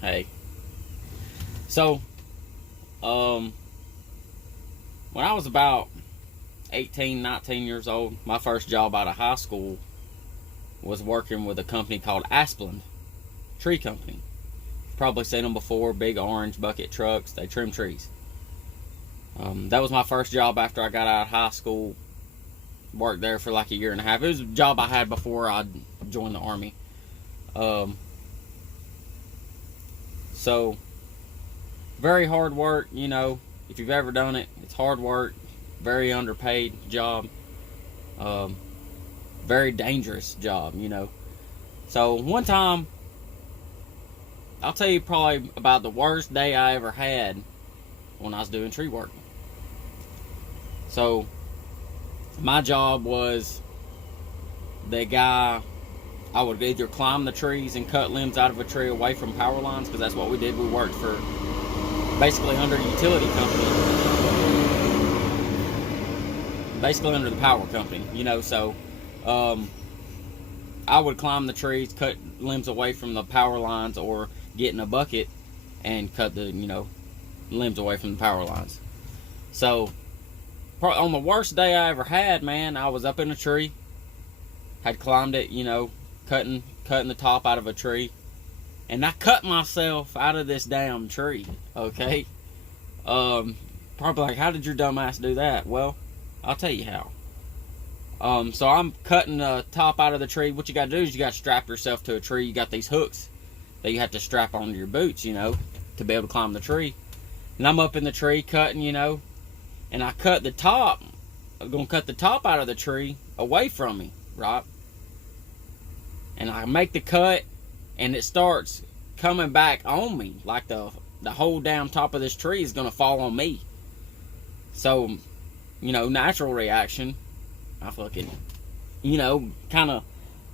Hey. So, um, when I was about 18, 19 years old, my first job out of high school was working with a company called Asplund Tree Company. You've probably seen them before, big orange bucket trucks. They trim trees. That was my first job after I got out of high school. Worked there for like a year and a half. It was a job I had before I joined the Army. Um, so, very hard work, if you've ever done it, it's hard work, very underpaid job, um, very dangerous job. So one time, I'll tell you probably about the worst day I ever had when I was doing tree work. So my job was the guy. I would either climb the trees and cut limbs out of a tree away from power lines, because that's what we did. We worked for basically under a utility company, basically under the power company. So I would climb the trees, cut limbs away from the power lines, or get in a bucket and cut the limbs away from the power lines. So on the worst day I ever had, man, I was up in a tree, had climbed it, cutting the top out of a tree, and I cut myself out of this damn tree. Okay. Probably like, how did your dumb ass do that? Well, I'll tell you how. So I'm cutting the top out of the tree. What you gotta do is you gotta strap yourself to a tree. You got these hooks that you have to strap onto your boots, to be able to climb the tree. And I'm up in the tree cutting, and I cut the top. I'm gonna cut the top out of the tree away from me, right? And I make the cut, and it starts coming back on me, like the whole damn top of this tree is gonna fall on me. So, natural reaction, I fucking, kind of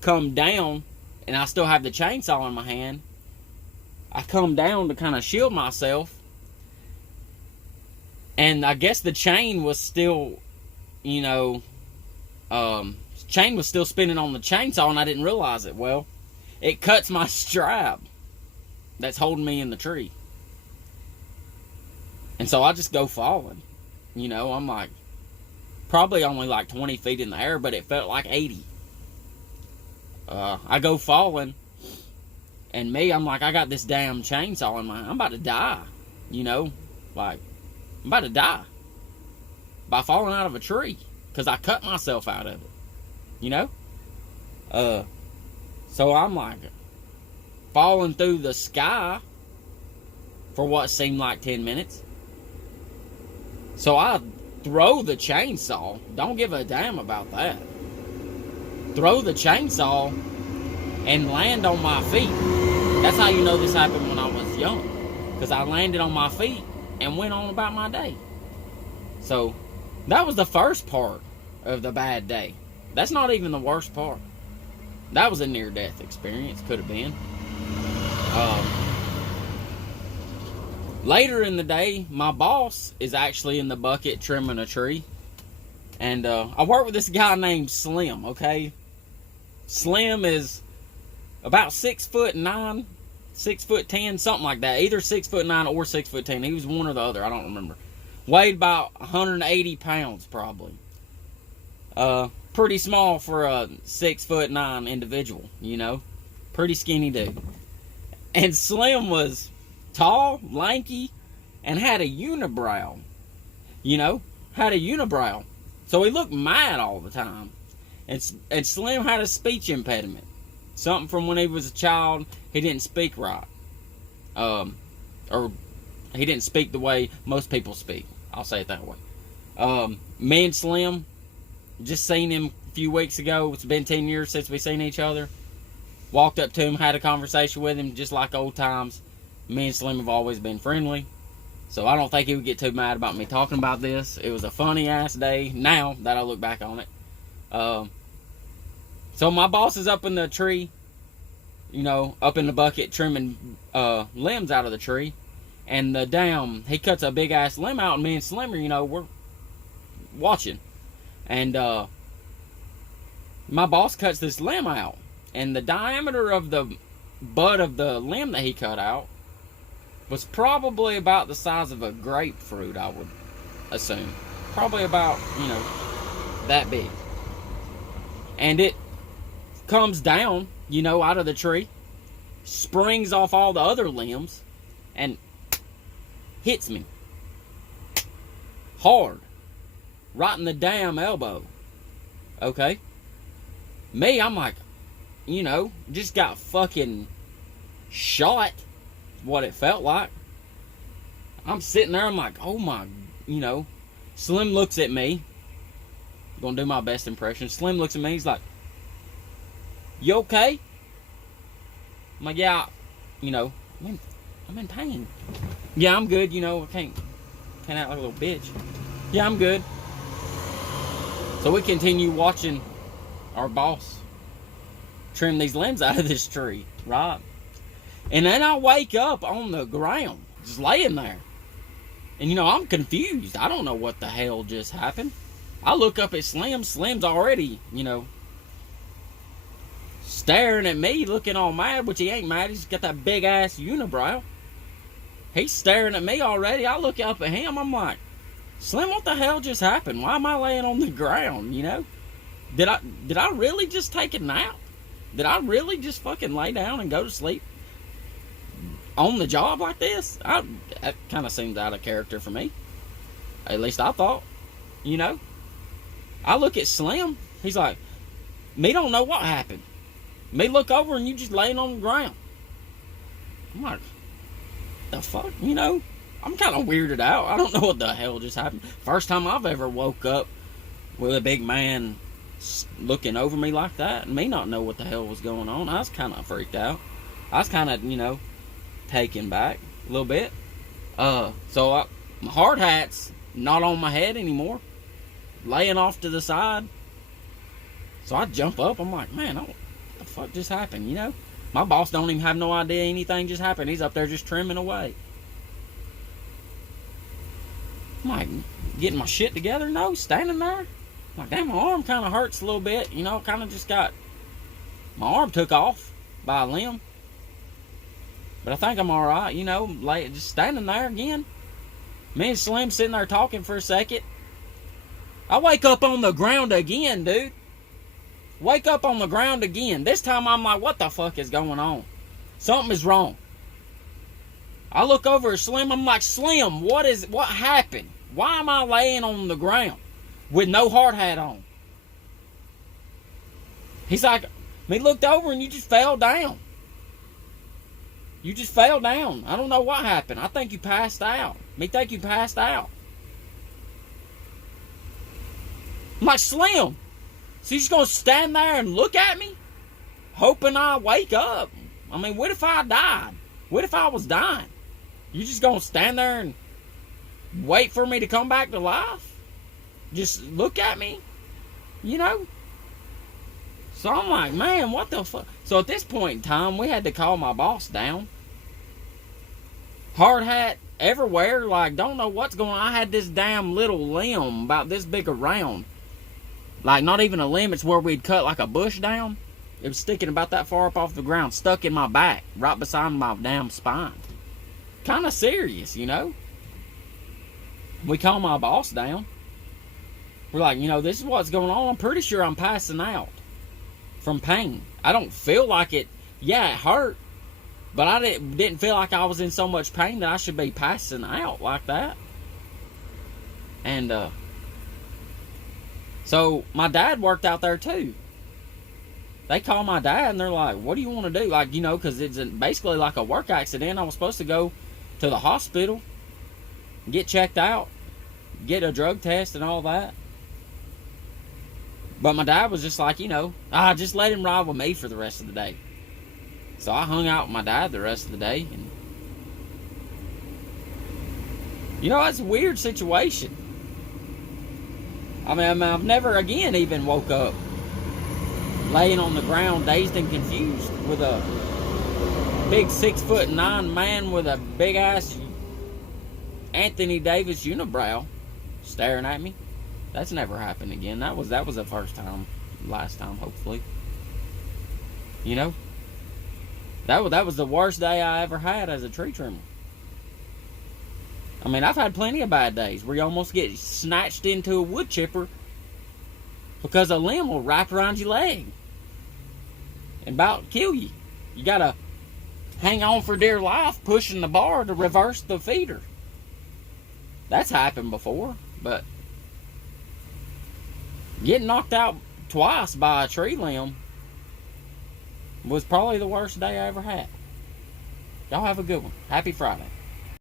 come down, and I still have the chainsaw in my hand. I come down to kind of shield myself, and I guess the chain was still, chain was still spinning on the chainsaw, and I didn't realize it. Well, it cuts my strap that's holding me in the tree. And so I just go falling. I'm like, probably only like 20 feet in the air, but it felt like 80. I go falling, and I'm like, I got this damn chainsaw in my hand. I'm about to die. Like, I'm about to die by falling out of a tree, because I cut myself out of it. So I'm like falling through the sky for what seemed like 10 minutes. So I throw the chainsaw. Don't give a damn about that. Throw the chainsaw and land on my feet. That's how you know this happened when I was young, because I landed on my feet and went on about my day. So that was the first part of the bad day. That's not even the worst part. That was a near-death experience. Could have been. Later in the day, my boss is actually in the bucket trimming a tree. And I work with this guy named Slim, okay? Slim is about 6'9", 6'10", something like that. Either 6'9" or 6'10". He was one or the other, I don't remember. Weighed about 180 pounds, probably. Pretty small for a 6'9" individual, Pretty skinny dude. And Slim was tall, lanky, and had a unibrow. Had a unibrow. So he looked mad all the time. And Slim had a speech impediment. Something from when he was a child, he didn't speak right. Or he didn't speak the way most people speak. I'll say it that way. Me and Slim, just seen him a few weeks ago. It's been 10 years since we seen each other. Walked up to him, had a conversation with him, just like old times. Me and Slim have always been friendly. So I don't think he would get too mad about me talking about this. It was a funny ass day, now that I look back on it. So my boss is up in the tree, up in the bucket, trimming limbs out of the tree. And he cuts a big ass limb out, and me and Slimmer, we're watching. And my boss cuts this limb out, and the diameter of the butt of the limb that he cut out was probably about the size of a grapefruit, I would assume. Probably about, that big. And it comes down, out of the tree, springs off all the other limbs, and hits me. Hard. Right in the damn elbow. Okay? Me, I'm like, just got fucking shot. What it felt like. I'm sitting there, I'm like, oh my, Slim looks at me. I'm gonna do my best impression. Slim looks at me, he's like, you okay? I'm like, yeah, I'm in pain. Yeah, I'm good, I can't act like a little bitch. Yeah, I'm good. So we continue watching our boss trim these limbs out of this tree, right? And then I wake up on the ground, just laying there. And, I'm confused. I don't know what the hell just happened. I look up at Slim. Slim's already, staring at me, looking all mad, which he ain't mad. He's got that big-ass unibrow. He's staring at me already. I look up at him. I'm like, Slim, what the hell just happened? Why am I laying on the ground, Did I really just take a nap? Did I really just fucking lay down and go to sleep? On the job like this? That kind of seems out of character for me. At least I thought. I look at Slim. He's like, me don't know what happened. Me look over and you just laying on the ground. I'm like, the fuck? I'm kind of weirded out. I don't know what the hell just happened. First time I've ever woke up with a big man looking over me like that. And me not know what the hell was going on. I was kind of freaked out. I was kind of, taken back a little bit. So my hard hat's not on my head anymore, laying off to the side. So I jump up. I'm like, man, what the fuck just happened? My boss don't even have no idea anything just happened. He's up there just trimming away. I'm like, getting my shit together. No, standing there. I'm like, damn, my arm kind of hurts a little bit. Kind of just got, my arm took off by a limb. But I think I'm alright, just standing there again. Me and Slim sitting there talking for a second. I wake up on the ground again, dude. Wake up on the ground again. This time I'm like, what the fuck is going on? Something is wrong. I look over at Slim. I'm like, Slim, what happened? Why am I laying on the ground with no hard hat on? He's like, me looked over and you just fell down. You just fell down. I don't know what happened. I think you passed out. Me think you passed out. I'm like, Slim, so you just gonna stand there and look at me? Hoping I wake up? I mean, what if I died? What if I was dying? You just gonna stand there and wait for me to come back to life? Just look at me? So I'm like, man, what the fuck? So at this point in time, we had to call my boss down. Hard hat everywhere, like, don't know what's going on. I had this damn little limb about this big around. Like, not even a limb, it's where we'd cut like a bush down. It was sticking about that far up off the ground, stuck in my back, right beside my damn spine. Kind of serious, We call my boss down. We're like, this is what's going on. I'm pretty sure I'm passing out from pain. I don't feel like it. Yeah, it hurt, but I didn't feel like I was in so much pain that I should be passing out like that. And so my dad worked out there too. They call my dad and they're like, what do you want to do? Like, because it's basically like a work accident. I was supposed to go to the hospital, get checked out, get a drug test and all that. But my dad was just like, just let him ride with me for the rest of the day. So I hung out with my dad the rest of the day. And it's a weird situation. I mean, I've never again even woke up laying on the ground dazed and confused with a big 6'9" man with a big ass Anthony Davis unibrow staring at me. That's never happened again. That was the first time, last time, hopefully. That was the worst day I ever had as a tree trimmer. I mean, I've had plenty of bad days where you almost get snatched into a wood chipper because a limb will wrap around your leg and about kill you. You gotta hang on for dear life, pushing the bar to reverse the feeder. That's happened before, but getting knocked out twice by a tree limb was probably the worst day I ever had. Y'all have a good one. Happy Friday.